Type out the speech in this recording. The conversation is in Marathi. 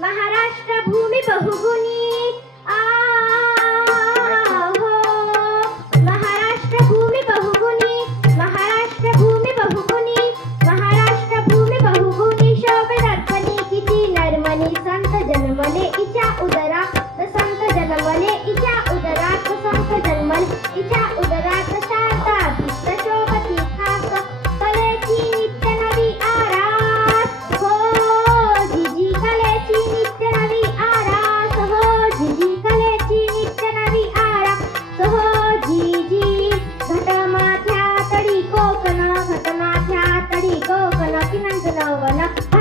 महाराष्ट्र भूमी बहुगुणी। आ हो महाराष्ट्र भूमी बहुगुणी। महाराष्ट्र भूमी बहुगुणी। महाराष्ट्र भूमी बहुगुणी संत जन्मले इच्या उदरा। संत जन्मले इच्या páginas de la Habana.